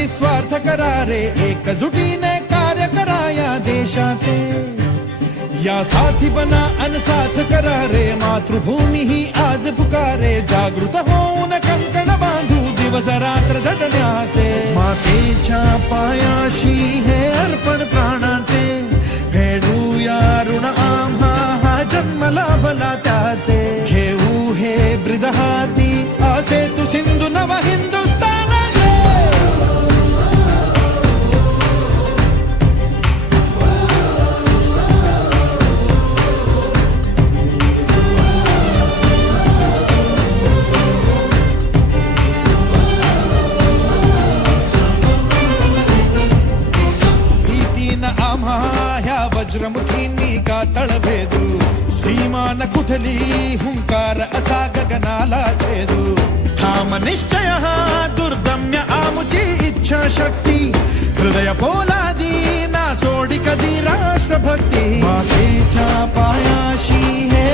निस्वार्थ करारे, एकजुटीने कार्य करा या देशाचे. या साथी बना अनसाथ करारे, मातृभूमी ही आज पुकारे. जागृत होऊन कंकण बांधू, दिवस रात्र झटण्याचे. मातेच्या पायाशी हे अर्पण प्राणाचे, फेडूया ऋण आम्हा हा जन्म लाभला त्याचे. घेऊ हे ब्रिद हाती, असे तू सिंधू नव हिंदुस्थानाचे. आम्हा ह्या वज्रमुखींनी का तळभेदू, सीमा न कुठली हुंकार असा गगनाला छेदू. ठाम निश्चय हा दुर्दम्य आमुची इच्छा शक्ती, हृदय पोलादी ना सोडी कधी राष्ट्रभक्ती. मातेच्या पायाशी हे